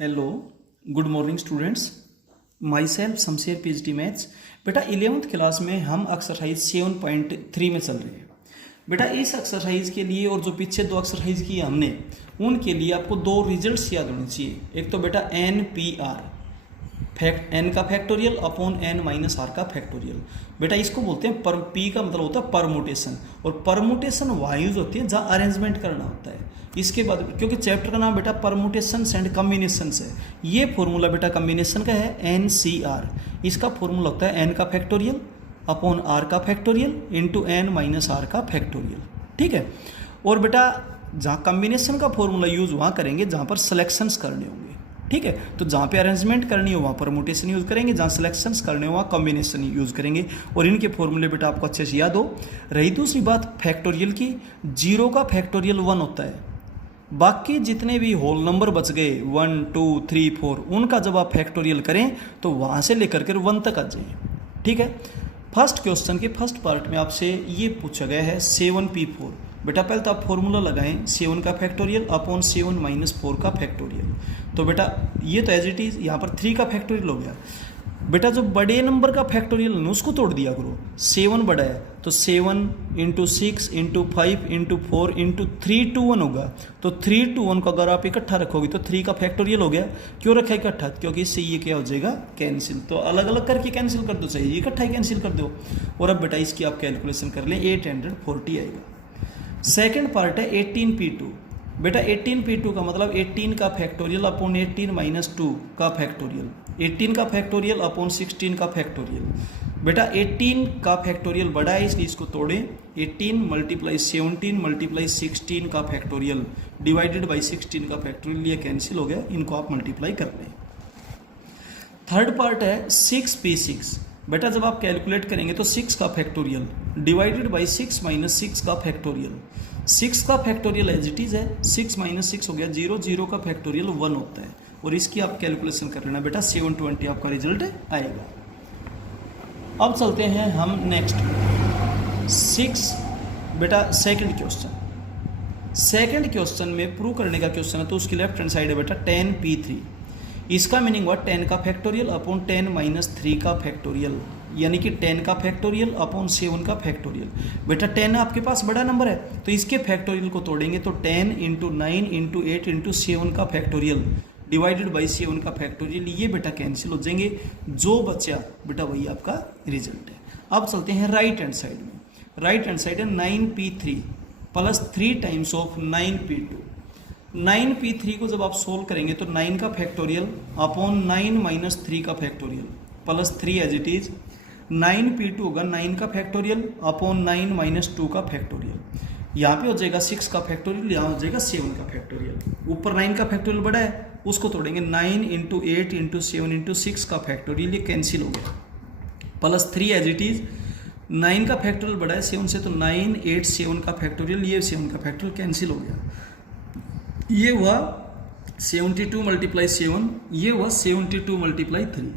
Hello, good morning students. My self Shamsher PhD maths. बेटा 11th class में हम exercise 7.3 में चल रहे हैं। बेटा इस एक्सरसाइज के लिए और जो पीछे दो एक्सरसाइज की हमने उनके लिए आपको दो रिजल्ट्स याद होने चाहिए। एक तो बेटा एन पी आर एन का factorial upon n minus r का फैक्टोरियल। बेटा इसको बोलते हैं पर पी का मतलब होता है परमुटेशन, और परमुटेशन वहाँ यूज होती है जहाँ अरेंजमेंट करना होता है। इसके बाद क्योंकि चैप्टर का नाम बेटा परमुटेशंस एंड कम्बिनेशंस है, ये फॉर्मूला बेटा कम्बिनेशन का है एन सी आर। इसका फॉर्मूला होता है एन का फैक्टोरियल अपॉन आर का factorial into n minus r का फैक्टोरियल। ठीक है। और बेटा जहाँ कम्बिनेशन का फॉर्मूला यूज वहाँ करेंगे जहाँ पर सिलेक्शंस करने होंगे। ठीक है, तो जहाँ पे अरेंजमेंट करनी हो वहाँ परमुटेशन यूज करेंगे, जहाँ सिलेक्शंस करने हो वहाँ कॉम्बिनेशन यूज करेंगे। और इनके फॉर्मूले बेटा आपको अच्छे से याद हो। रही दूसरी बात फैक्टोरियल की, 0 का फैक्टोरियल 1 होता है। बाकी जितने भी होल नंबर बच गए 1 2 3 4 उनका जब आप फैक्टोरियल करें तो वहाँ से लेकर के 1 तक आ जाइए। ठीक है। फर्स्ट क्वेश्चन के फर्स्ट पार्ट में आपसे ये पूछा गया है 7p4। बेटा पहले तो आप फॉर्मूला लगाएं 7 का फैक्टोरियल अपॉन 7 माइनस 4 का फैक्टोरियल। तो बेटा ये तो एज इट इज़ यहाँ पर 3 का फैक्टोरियल हो गया। बेटा जो बड़े नंबर का फैक्टोरियल है उसको तोड़ दिया करो। 7 बड़ा है तो 7 into 6 into 5 into 4 into 3 to 1 होगा। तो 3 to 1 को अगर आप इकट्ठा रखोगे तो 3 का फैक्टोरियल हो गया। क्यों रखा इकट्ठा? क्योंकि इससे ये क्या हो जाएगा, कैंसिल। तो अलग अलग करके कैंसिल कर दो, चाहिए इकट्ठा ही कैंसिल कर दो। और अब बेटा इसकी आप कैलकुलेशन कर लें, 840 आएगा। सेकेंड पार्ट है 18p2। बेटा 18p2 का मतलब 18 का फैक्टोरियल अपॉन 18 माइनस 2 का फैक्टोरियल, 18 का फैक्टोरियल अपॉन 16 का फैक्टोरियल। बेटा 18 का फैक्टोरियल बड़ा है इसलिए इसको तोड़ें। 18 मल्टीप्लाई 17 मल्टीप्लाई 16 का फैक्टोरियल डिवाइडेड बाई 16 का फैक्टोरियल, ये कैंसिल हो गया। इनको आप मल्टीप्लाई कर लें। थर्ड पार्ट है 6p6। बेटा जब आप कैलकुलेट करेंगे तो 6 का फैक्टोरियल डिवाइडेड बाई 6 माइनस 6 का फैक्टोरियल। 6 का फैक्टोरियल एज इट इज़ है, 6 माइनस 6 हो गया 0, 0 का फैक्टोरियल 1 होता है। और इसकी आप कैलकुलेशन कर लेना बेटा, 720 आपका रिजल्ट आएगा। अब चलते हैं हम नेक्स्ट 6। बेटा सेकंड क्वेश्चन में प्रूव करने का क्वेश्चन है, तो उसकी लेफ्ट हैंड साइड है बेटा 10p3। इसका मीनिंग हुआ 10 का फैक्टोरियल अपॉन 10 माइनस 3 का फैक्टोरियल, यानी कि 10 का फैक्टोरियल अपॉन 7 का फैक्टोरियल। बेटा 10 आपके पास बड़ा नंबर है तो इसके फैक्टोरियल को तोड़ेंगे तो 10 इंटू 9 इंटू 8 इंटू 7 का फैक्टोरियल डिवाइडेड बाई 7 का फैक्टोरियल, ये बेटा कैंसिल हो जाएंगे। जो बचा बेटा वही आपका रिजल्ट है। अब चलते हैं राइट हैंड साइड में। राइट हैंड साइड है 9p3 plus 3 times of 9p2। 9p3 को जब आप सोल्व करेंगे तो 9 का फैक्टोरियल अपॉन 9 माइनस 3 का factorial plus 3 as it is. 9p2 होगा 9 का फैक्टोरियल अपॉन 9 माइनस 2 का फैक्टोरियल। यहाँ पे हो जाएगा 6 का फैक्टोरियल, यहाँ हो जाएगा 7 का फैक्टोरियल। ऊपर 9 का फैक्टोरियल बड़ा है उसको तोड़ेंगे 9 इंटू 8 इंटू 7 इंटू 6 का फैक्टोरियल, ये कैंसिल हो गया। Plus 3 as it is. 9 का फैक्टोरियल बड़ा है 7 से तो 9 8 7 का फैक्टोरियल, ये 7 का फैक्टोरियल कैंसिल हो गया। ये हुआ 72 मल्टीप्लाई 7, ये हुआ 72 मल्टीप्लाई 3।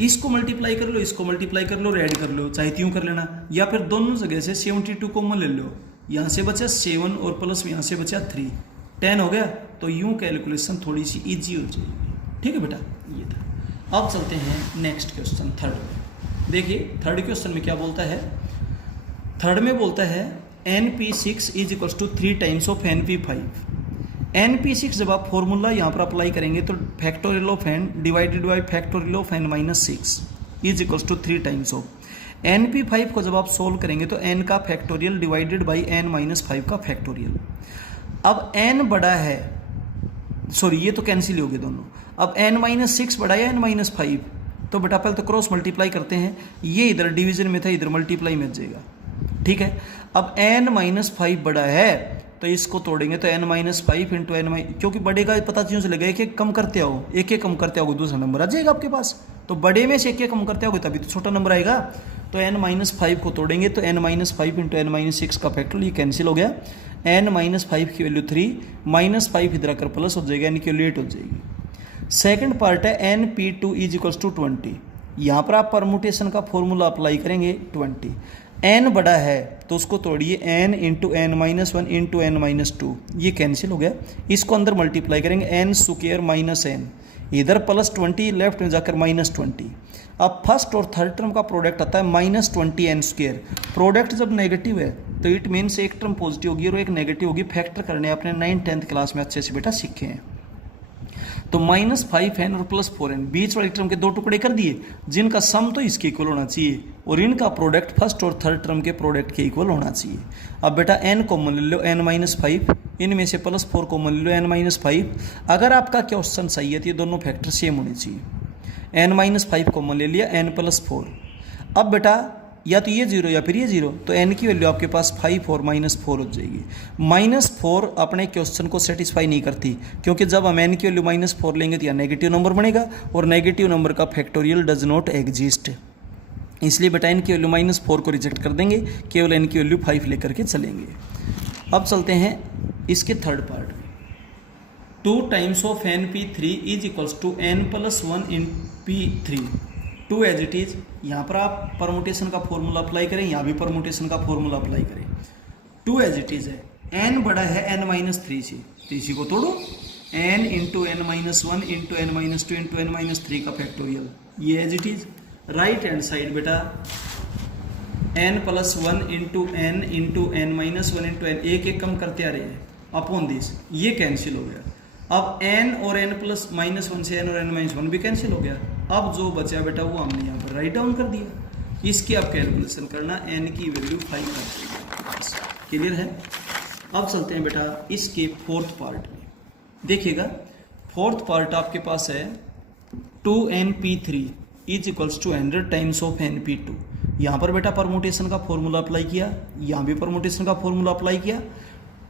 इसको मल्टीप्लाई कर लो, इसको मल्टीप्लाई कर लो और ऐड कर लो, चाहे त्यों कर लेना, या फिर दोनों जगह से 72 कॉमन ले लो। यहाँ से बचा 7 और प्लस में यहाँ से बचा 3, 10 हो गया। तो यूँ कैलकुलेशन थोड़ी सी ईजी हो जाएगी। ठीक है बेटा, ये था। अब चलते हैं नेक्स्ट क्वेश्चन थर्ड में। देखिए थर्ड क्वेश्चन में क्या बोलता है। थर्ड में बोलता है np6 is equals to 3 times of np5। np6 जब आप फॉर्मूला यहाँ पर अप्लाई करेंगे तो factorial of n divided by factorial of n minus 6 is equals to 3 times of. np5 को जब आप सोल्व करेंगे तो n का factorial divided by n minus 5 का फैक्टोरियल। अब n बड़ा है, सॉरी ये तो कैंसिल हो गए दोनों। अब n माइनस 6 बड़ा है n माइनस 5, तो बेटा पहले तो क्रॉस मल्टीप्लाई करते हैं। ये इधर डिवीजन में था, इधर मल्टीप्लाई में जाएगा। ठीक है। अब n माइनस 5 बड़ा है तो इसको तोड़ेंगे तो n minus 5 into n minus, क्योंकि बड़े का पता क्यों चलेगा, एक एक कम करते आओ, एक एक कम करते आओगे दूसरा नंबर आ जाएगा आपके पास। तो बड़े में से एक एक कम करते आओगे तभी तो छोटा नंबर आएगा। तो n माइनस 5 को तोड़ेंगे तो n minus 5 into n minus 6 का फैक्टोरियल, ये कैंसिल हो गया। n माइनस 5 की वैल्यू 3, माइनस 5 इधर आकर प्लस हो जाएगा, यानी कि 8 हो जाएगी। सेकेंड पार्ट है np2 इज इक्वल्स टू 20। यहाँ पर आप परमुटेशन का फॉर्मूला अप्लाई करेंगे 20। n बड़ा है तो उसको तोड़िए n into n minus 1 into n minus 2, ये कैंसिल हो गया। इसको अंदर मल्टीप्लाई करेंगे n स्क्वायर माइनस n, इधर +20 लेफ्ट में जाकर -20। अब फर्स्ट और थर्ड टर्म का प्रोडक्ट आता है -20n²। प्रोडक्ट जब नेगेटिव है तो इट मीन्स एक टर्म पॉजिटिव होगी और एक नेगेटिव होगी। फैक्टर करने अपने 9th-10th क्लास में अच्छे से बेटा सीखे हैं। तो -5n और +4n बीच वाली टर्म के दो टुकड़े कर दिए, जिनका सम तो इसके इक्वल होना चाहिए और इनका प्रोडक्ट फर्स्ट और थर्ड टर्म के प्रोडक्ट के इक्वल होना चाहिए। अब बेटा n कॉमन ले लो, n-5, इनमें से +4 कॉमन ले लो, n-5। अगर आपका क्वेश्चन सही है तो ये दोनों फैक्टर सेम होने चाहिए। n-5 कॉमन ले लिया, n+4। अब बेटा या तो ये 0 या फिर ये 0, तो n की वैल्यू आपके पास 5 और -4 हो जाएगी। -4 अपने क्वेश्चन को सेटिस्फाई नहीं करती, क्योंकि जब हम n की वैल्यू -4 लेंगे तो यह नेगेटिव नंबर बनेगा और नेगेटिव नंबर का फैक्टोरियल डज नॉट एग्जिस्ट। इसलिए बेटा n की वैल्यू -4 को रिजेक्ट कर देंगे, केवल n की वैल्यू 5 लेकर के चलेंगे। अब चलते हैं इसके थर्ड पार्ट में। 2 times of np3 is equals to n+1 in p3। 2 as it is. यहाँ पर आप परमुटेशन का फॉर्मूला अप्लाई करें, यहाँ भी परमुटेशन का फॉर्मूला अप्लाई करें। 2 एज इट इज है, n बड़ा है n-3 से, तो इसी को तोड़ो, n into n-1 into n-2 into n-3 का फैक्टोरियल, ये as it is. Right hand side बेटा n+1 into n into n-1 into n, एक एक कम करते आ रहे हैं अपॉन दिस, ये कैंसिल हो गया। अब n और n+-1 से n और n-1 भी कैंसिल हो गया। अब जो बचा बेटा वो हमने यहाँ पर राइट डाउन कर दिया। इसकी आप कैलकुलेशन करना, n की वैल्यू 5 कर देंगे। क्लियर है। अब चलते हैं बेटा इसके फोर्थ पार्ट में। देखिएगा फोर्थ पार्ट आपके पास है 2np3 is equals to 100 times of np2। यहाँ पर बेटा परमुटेशन का फॉर्मूला अप्लाई किया, यहाँ भी परमुटेशन का फॉर्मूला अप्लाई किया।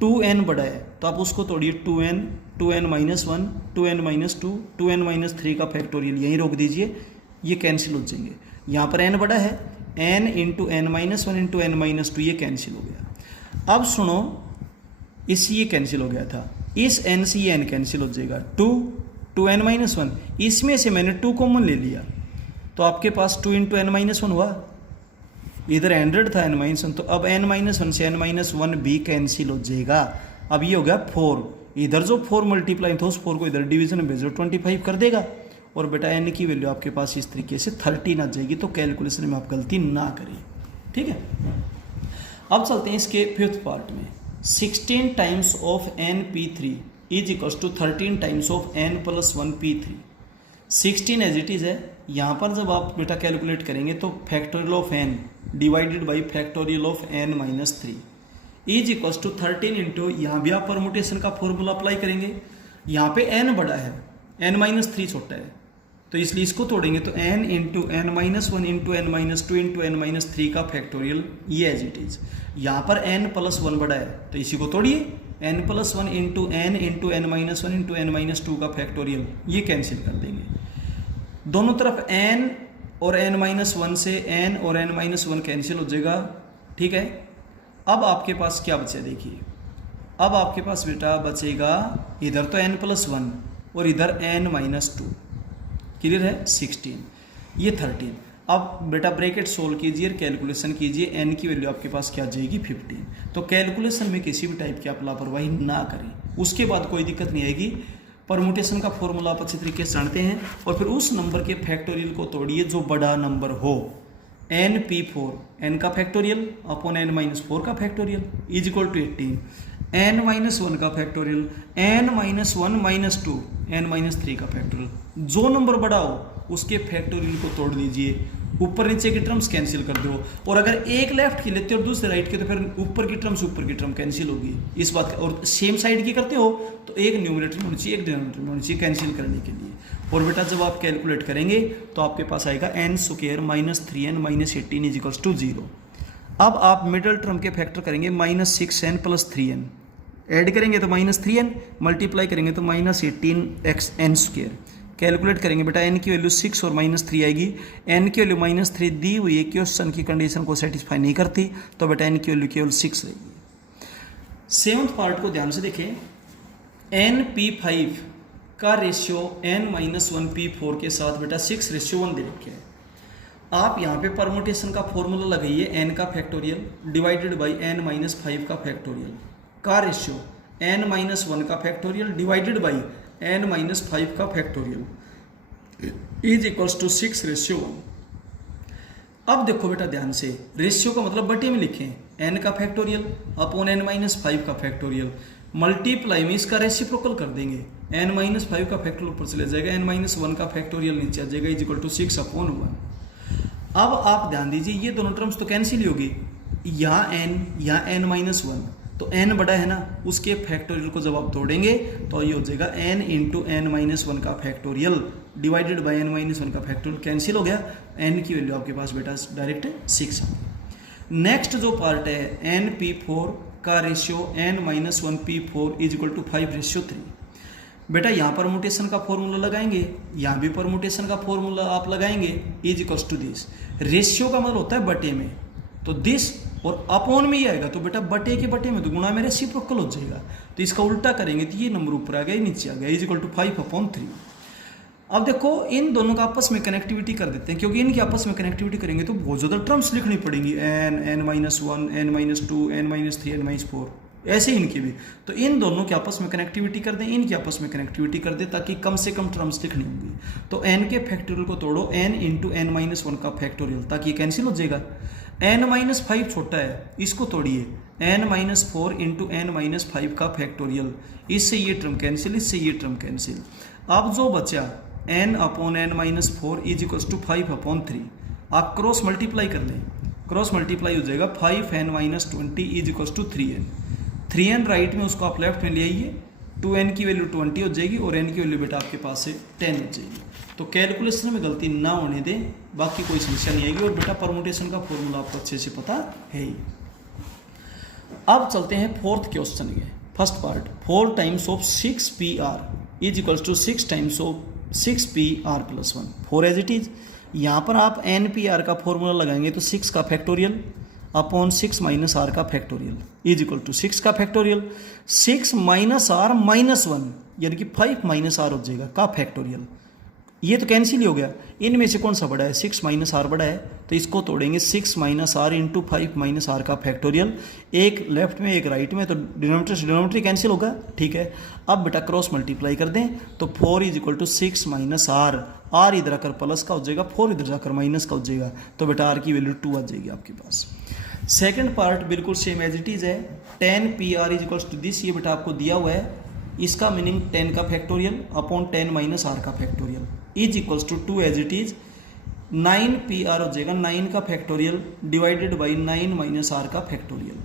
2n बड़ा है तो आप उसको तोड़िए, 2n, 2n-1, 2n-2, 2n-3 का फैक्टोरियल यहीं रोक दीजिए, ये कैंसिल हो जाएंगे। यहाँ पर n बड़ा है, n into n-1 into n-2, ये कैंसिल हो गया। अब सुनो, इससे ये कैंसिल हो गया था, इस n से ये n कैंसिल हो जाएगा। 2n-1, इसमें से मैंने 2 कॉमन ले लिया, तो आपके पास 2 इंटू n-1 हुआ। इधर 100 था n-1, तो अब n-1 से n-1 भी कैंसिल हो जाएगा। अब ये हो गया 4, इधर जो 4 मल्टीप्लाई था उस 4 को इधर डिवीजन में भेजो, 25 कर देगा। और बेटा n की वैल्यू आपके पास इस तरीके से 13 आ जाएगी। तो कैलकुलेशन में आप गलती ना करें, ठीक है। अब चलते हैं इसके फिफ्थ पार्ट में। 16 times of np3 is equals to 13 times of n+1 p3। 16 as it is है। यहाँ पर जब आप बेटा कैलकुलेट करेंगे तो factorial of n divided by factorial of n-3 is equals to 13 into, यहाँ भी आप परमुटेशन का फॉर्मूला अप्लाई करेंगे। यहाँ पे n बड़ा है, n-3 छोटा है, तो इसलिए इसको तोड़ेंगे तो n into n-1 into n-2 into n-3 का फैक्टोरियल, ये एज इट इज। यहाँ पर n+1 बड़ा है तो इसी को तोड़िए, n+1 into n into n-1 into n-2 का फैक्टोरियल, ये कैंसिल कर देंगे। दोनों तरफ n और n-1 से n और n-1 कैंसिल हो जाएगा, ठीक है। अब आपके पास क्या बचा, देखिए अब आपके पास बेटा बचेगा, इधर तो n+1 और इधर n-2, क्लियर है। 16, ये 13। अब बेटा ब्रैकेट सोल्व कीजिए और कैलकुलेशन कीजिए, n की वैल्यू आपके पास क्या जाएगी 15। तो कैलकुलेशन में किसी भी टाइप की आप लापरवाही ना करें, उसके बाद कोई दिक्कत नहीं आएगी। परमुटेशन का फॉर्मूला आप अच्छे तरीके से जानते हैं और फिर उस नंबर के फैक्टोरियल को तोड़िए जो बड़ा नंबर हो। np4, n का फैक्टोरियल अपॉन n-4 का factorial is equal to 18, n-1 का फैक्टोरियल, n-1-2 n-3 का फैक्टोरियल। जो नंबर बड़ा हो उसके फैक्टोरियल को तोड़ लीजिए, ऊपर नीचे की टर्म्स कैंसिल कर दो। और अगर एक लेफ्ट की लेते हो और दूसरे राइट की, तो फिर ऊपर की टर्म कैंसिल होगी, इस बात का। और सेम साइड की करते हो तो एक न्यूमरेटर में होनी चाहिए, एक डिनोमिनेटर में होनी चाहिए कैंसिल करने के लिए। और बेटा जब आप कैलकुलेट करेंगे तो आपके पास आएगा n² -3n -18 is equals to 0। अब आप मिडिल टर्म के फैक्टर करेंगे, -6n + 3n, ऐड करेंगे तो -3n, मल्टीप्लाई करेंगे तो -18xn²। कैलकुलेट करेंगे बेटा, n की वैल्यू 6 और -3 आएगी। n की वैल्यू -3 दी हुई है, क्वेश्चन की कंडीशन को सेटिस्फाई नहीं करती, तो बेटा n की वैल्यू केवल 6 रहेगी। सेवंथ पार्ट को ध्यान से देखें। np5 का रेशियो n-1 p4 के साथ बेटा 6:1 दे रखे हैं। आप यहाँ पे परमुटेशन का फॉर्मूला लगाइए, n का फैक्टोरियल डिवाइडेड बाई n-5 का फैक्टोरियल का रेशियो n-1 का फैक्टोरियल डिवाइडेड बाई n-5 का फैक्टोरियल। Is equals to 6:1। अब देखो बेटा ध्यान से, रेशियो का मतलब बटे में लिखें, n का फैक्टोरियल अपॉन n-5 का फैक्टोरियल, मल्टीप्लाई में इसका रेसिप्रोकल कर देंगे, n-5 का फैक्टोरियल ऊपर चले जाएगा, n-1 का फैक्टोरियल नीचे आ जाएगा, इज इक्वल टू 6/1। अब आप ध्यान दीजिए, ये दोनों टर्म्स तो कैंसिल होगी, यहाँ n यहाँ n-1, तो n बड़ा है ना, उसके फैक्टोरियल को जब आप तोड़ेंगे तो ये हो जाएगा n इंटू n-1 का फैक्टोरियल डिवाइडेड बाय n-1 का फैक्टोरियल, कैंसिल हो गया, n की वैल्यू आपके पास बेटा डायरेक्ट 6 है। नेक्स्ट जो पार्ट है np4 का ratio n-1p4 is equal to 5:3। बेटा यहाँ परमुटेशन का फॉर्मूला लगाएंगे, यहाँ भी परमुटेशन का फॉर्मूला आप लगाएंगे, is equals to this. Ratio का मतलब होता है बटे में, तो दिस और अपॉन में ही आएगा, तो बेटा बटे के बटे में तो गुणा में रेसिप्रोकल हो जाएगा, तो इसका उल्टा करेंगे तो ये नंबर ऊपर आ गया, नीचे आ गया, इज इक्वल टू 5/3। अब देखो इन दोनों का आपस में कनेक्टिविटी कर देते हैं, क्योंकि इनकी आपस में कनेक्टिविटी करेंगे तो बहुत ज़्यादा टर्म्स लिखनी पड़ेंगी, n-1 n-2 n-3 n-4, ऐसे इनकी भी, तो इन दोनों के आपस में कनेक्टिविटी कर दें, इनकी आपस में कनेक्टिविटी कर दें, ताकि कम से कम टर्म्स लिखनी होंगी। तो n के फैक्टोरियल को तोड़ो, n इंटू n-1 का फैक्टोरियल, ताकि ये कैंसिल हो जाएगा। n-5 छोटा है, इसको तोड़िए, n-4 इंटू n-5 का फैक्टोरियल, इससे ये टर्म कैंसिल, इससे ये टर्म कैंसिल। अब जो बचा n upon n-4 is equals to 5/3, आप क्रॉस मल्टीप्लाई कर लें, क्रॉस मल्टीप्लाई हो जाएगा 5n-20 is equals to 3n। 3n right में, उसको आप लेफ्ट में ले आइए, 2n की वैल्यू 20 हो जाएगी और n की वैल्यू बेटा आपके पास से 10 हो जाएगी। तो कैलकुलेशन में गलती ना होने दें, बाकी कोई समस्या नहीं आएगी, और बेटा परमुटेशन का फॉर्मूला आपको अच्छे से पता है ही। अब चलते हैं फोर्थ क्वेश्चन के first part, 4 times of 6pr is equals to 6 times of 6pr + 1, 4 as it is. यहाँ पर आप npr का फॉर्मूला लगाएंगे तो 6 का फैक्टोरियल अपॉन 6 माइनस r का फैक्टोरियल इज इक्वल टू 6 का फैक्टोरियल, 6 माइनस r माइनस 1 यानी कि 5 माइनस r हो जाएगा का फैक्टोरियल, ये तो कैंसिल ही हो गया। इनमें से कौन सा बड़ा है, 6 माइनस r बड़ा है, तो इसको तोड़ेंगे, 6 minus r into 5 minus r का फैक्टोरियल, एक लेफ्ट में एक राइट में, तो डिनोमिनेटर से डिनोमिनेटर कैंसिल होगा, ठीक है। अब बेटा क्रॉस मल्टीप्लाई कर दें, तो 4 is equal to 6 minus r इधर आकर प्लस का हो जाएगा, 4 इधर जाकर माइनस का हो जाएगा, तो बेटा r की वैल्यू 2 आ जाएगी आपके पास। सेकेंड पार्ट बिल्कुल सेम एज इट इज है, 10pr is equals to this, ये बेटा आपको दिया हुआ है, इसका मीनिंग 10 का फैक्टोरियल अपॉन 10 माइनस r का factorial is equals to 2 as it is, 9pr हो जाएगा 9 का factorial divided by 9 minus r का फैक्टोरियल।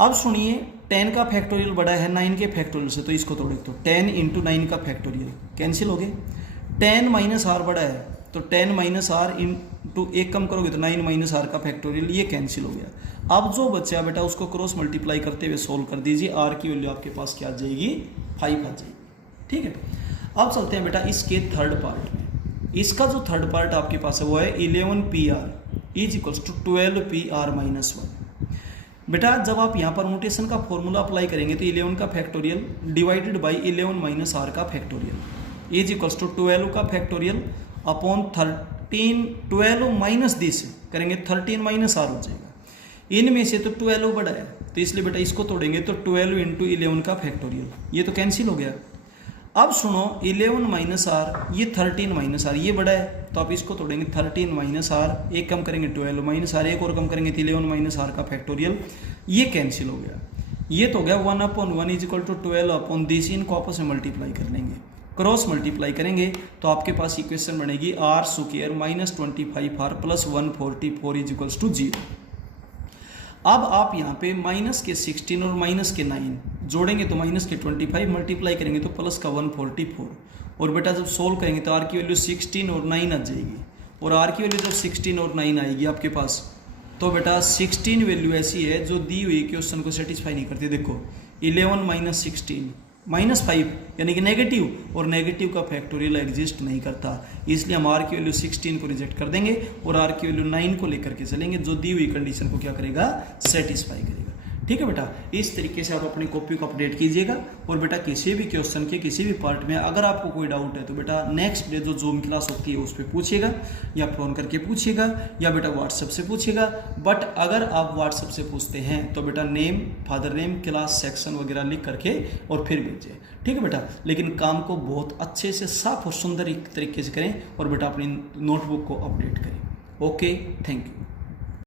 अब सुनिए, 10 का फैक्टोरियल बड़ा है 9 के फैक्टोरियल से, तो इसको तोड़े तो 10 इंटू 9 का फैक्टोरियल कैंसिल हो गए, 10 माइनस r बड़ा है तो 10 माइनस r इंटू एक कम करोगे तो 9 माइनस r का फैक्टोरियल, ये कैंसिल हो गया। अब जो बचा बेटा उसको क्रॉस मल्टीप्लाई करते हुए सोल्व कर दीजिए, r की वैल्यू आपके पास क्या आ जाएगी, 5 आ जाएगी, ठीक है। अब चलते हैं बेटा इसके थर्ड पार्ट में, इसका जो थर्ड पार्ट आपके पास है वो है 11pr is equals to 12pr minus 1। बेटा जब आप यहाँ पर परमुटेशन का फॉर्मूला अप्लाई करेंगे तो 11 का factorial divided by 11 minus r का फैक्टोरियल इज इक्वल्स टू 12 का फैक्टोरियल अपॉन 13, 12 माइनस दिस करेंगे 13 माइनस r हो जाएगा। इनमें से तो 12 बड़ा है, तो इसलिए बेटा इसको तोड़ेंगे तो 12 इंटू 11 का फैक्टोरियल, ये तो कैंसिल हो गया। अब सुनो, 11 माइनस r, ये 13 माइनस r, ये बड़ा है, तो आप इसको तोड़ेंगे 13 माइनस r, एक कम करेंगे 12 माइनस r, एक और कम करेंगे 11 माइनस r का फैक्टोरियल, ये कैंसिल हो गया। ये तो हो गया 1/1 is equal to 12 upon this, इनको आपस में मल्टीप्लाई कर लेंगे, क्रॉस मल्टीप्लाई करेंगे तो आपके पास इक्वेशन बनेगी r square minus 25r plus 144 is equals to 0। अब आप यहाँ पे माइनस के 16 और माइनस के 9 जोड़ेंगे तो माइनस के 25, मल्टीप्लाई करेंगे तो प्लस का 144, और बेटा जब सोल्व करेंगे तो r की वैल्यू 16 और 9 आ जाएगी, और r की वैल्यू जब 16 और 9 आएगी आपके पास, तो बेटा 16 वैल्यू ऐसी है जो दी हुई क्वेश्चन को सेटिस्फाई नहीं करती। देखो 11 माइनस 16 माइनस 5 यानी कि नेगेटिव, और नेगेटिव का फैक्टोरियल एग्जिस्ट नहीं करता, इसलिए हम r की वैल्यू 16 को रिजेक्ट कर देंगे और r की वैल्यू 9 को लेकर के चलेंगे, जो दी हुई कंडीशन को क्या करेगा, सेटिस्फाई करेगा। ठीक है बेटा, इस तरीके से आप अपनी कॉपी को अपडेट कीजिएगा। और बेटा किसी भी क्वेश्चन के किसी भी पार्ट में अगर आपको कोई डाउट है तो बेटा नेक्स्ट डे जो जूम क्लास होती है उस पर पूछिएगा, या फ़ोन करके पूछिएगा, या बेटा व्हाट्सएप से पूछिएगा। बट अगर आप व्हाट्सएप से पूछते हैं तो बेटा name, father name, class, section वगैरह लिख करके और फिर भेजिए, ठीक है बेटा। लेकिन काम को बहुत अच्छे से साफ और सुंदर तरीके से करें और बेटा अपनी नोटबुक को अपडेट करें। Okay, thank you.